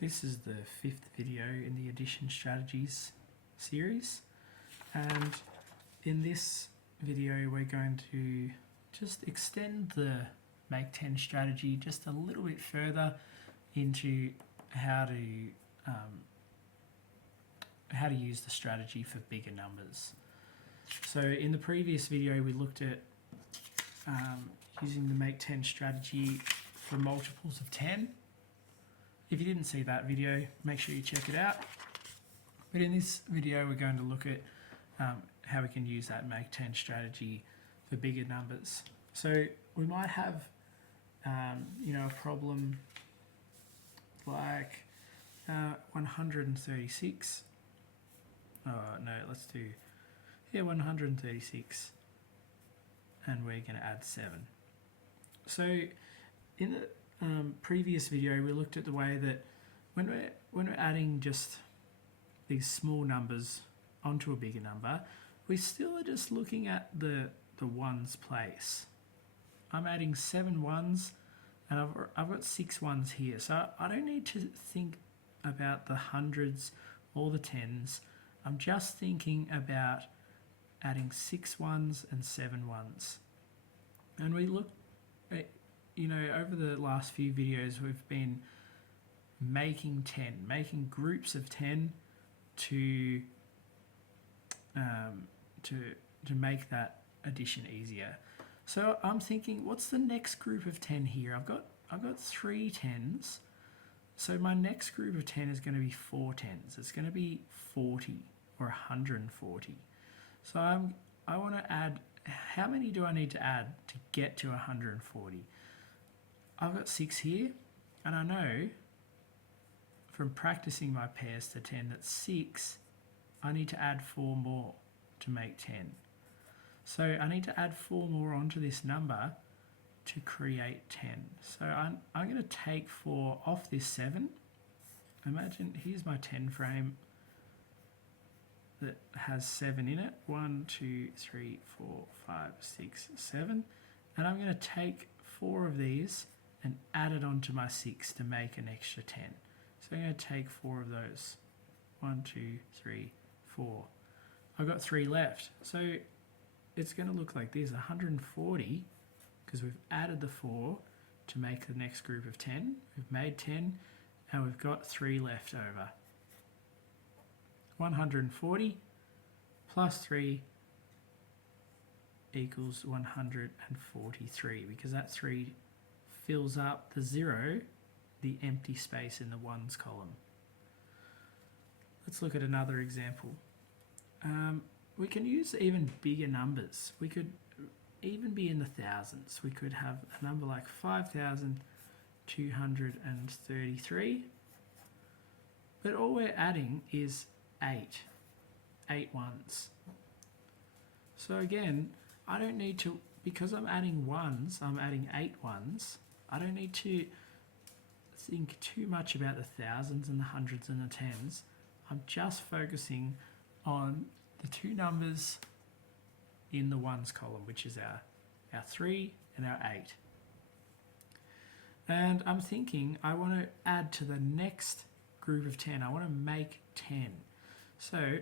This is the 5th video in the addition strategies series, and in this video we're going to just extend the make 10 strategy just a little bit further into how to use the strategy for bigger numbers. So in the previous video we looked at using the make 10 strategy for multiples of 10. If you didn't see that video, make sure you check it out. But in this video we're going to look at how we can use that make 10 strategy for bigger numbers. So we might have a problem like 136. Oh no, let's do 136, and we're going to add 7. So in the previous video we looked at the way that when we're adding just these small numbers onto a bigger number, we still are just looking at the ones place. I'm adding 7 ones and I've got 6 ones here, so I don't need to think about the hundreds or the tens. I'm just thinking about adding 6 ones and 7 ones. And we look at, over the last few videos we've been making groups of 10 to make that addition easier. So I'm thinking, what's the next group of 10 here? I've got 3 10s. So my next group of 10 is going to be 4 10s. It's going to be 40 or 140. So I want to add, how many do I need to add to get to 140? I've got 6 here, and I know from practicing my pairs to 10 that 6, I need to add 4 more to make 10. So I need to add 4 more onto this number to create 10. So I'm going to take 4 off this 7. Imagine, here's my 10 frame that has 7 in it. 1, 2, 3, 4, 5, 6, 7. And I'm going to take 4 of these and add it onto my 6 to make an extra 10. So I'm going to take 4 of those. 1, 2, 3, 4. I've got 3 left. So it's going to look like this, 140, because we've added the 4 to make the next group of 10. We've made 10 and we've got 3 left over. 140 plus 3 equals 143, because that 3 fills up the 0, the empty space in the ones column. Let's look at another example. We can use even bigger numbers. We could even be in the thousands. We could have a number like 5,233, but all we're adding is 8 ones. So again, I don't need to, because I'm adding ones, I'm adding 8 ones, I don't need to think too much about the thousands and the hundreds and the tens. I'm just focusing on the 2 numbers in the ones column, which is our 3 and our 8. And I'm thinking I want to add to the next group of 10. I want to make 10. So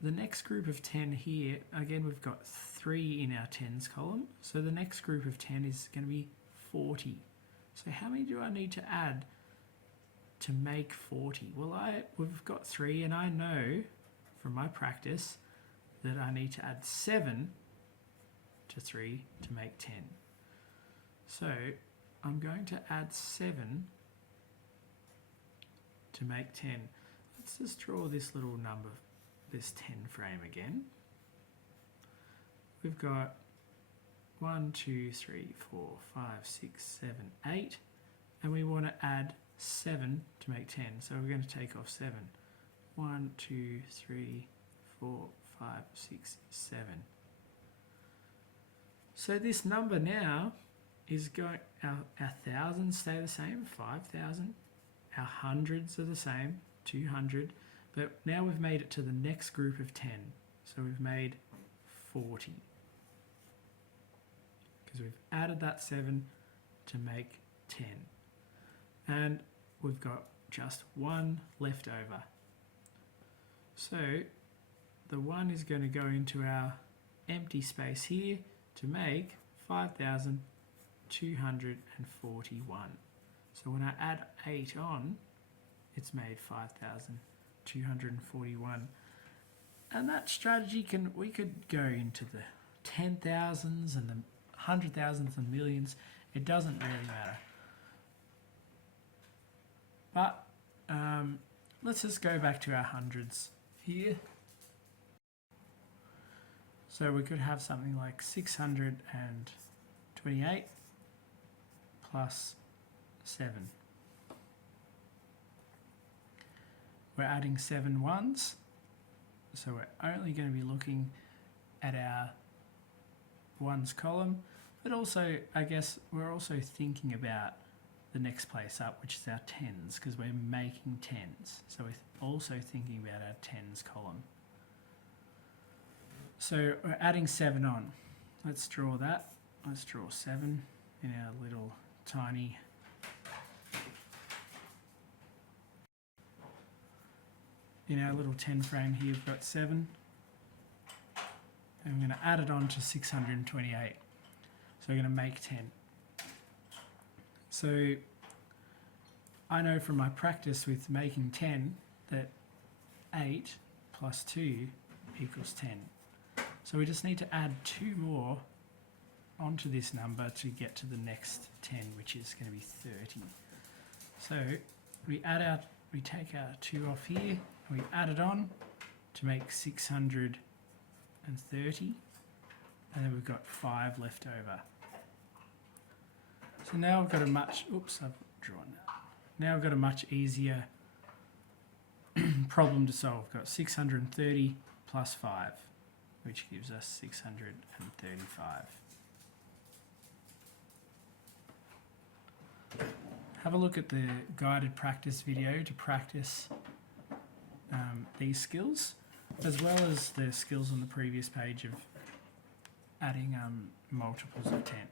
the next group of 10 here, again we've got 3 in our tens column. So the next group of 10 is going to be 40. So how many do I need to add to make 40? Well, we've got 3, and I know from my practice that I need to add 7 to 3 to make 10. So I'm going to add 7 to make 10. Let's just draw this little number, this 10 frame again. We've got 1, 2, 3, 4, 5, 6, 7, 8, and we want to add 7 to make 10. So we're going to take off 7. 1, 2, 3, 4, 5, 6, 7. So this number now is going, our thousands stay the same, 5,000. Our hundreds are the same, 200. But now we've made it to the next group of 10. So we've made 40. Because we've added that 7 to make 10. And we've got just 1 left over. So the 1 is going to go into our empty space here to make 5,241. So when I add 8 on, it's made 5,241. And that strategy we could go into the 10,000s and the 100,000s and millions. It doesn't really matter. But let's just go back to our hundreds here. So we could have something like 628 plus 7. We're adding 7 ones, so we're only going to be looking at our ones column, but also I guess we're also thinking about the next place up, which is our tens, because we're making tens. So we're also thinking about our tens column. So we're adding 7 on. Let's draw that. Let's draw 7 in our little tiny in our little 10 frame here. We've got 7. And we're going to add it on to 628. So we're going to make 10. So I know from my practice with making 10 that 8 plus 2 equals 10. So we just need to add 2 more onto this number to get to the next 10, which is going to be 30. So we take our 2 off here, and we add it on to make 630, and then we've got 5 left over. So now I've got a much, I've drawn that. Now I've got a much easier problem to solve. We've got 630 plus 5, which gives us 635. Have a look at the guided practice video to practice these skills, as well as the skills on the previous page of adding multiples of 10.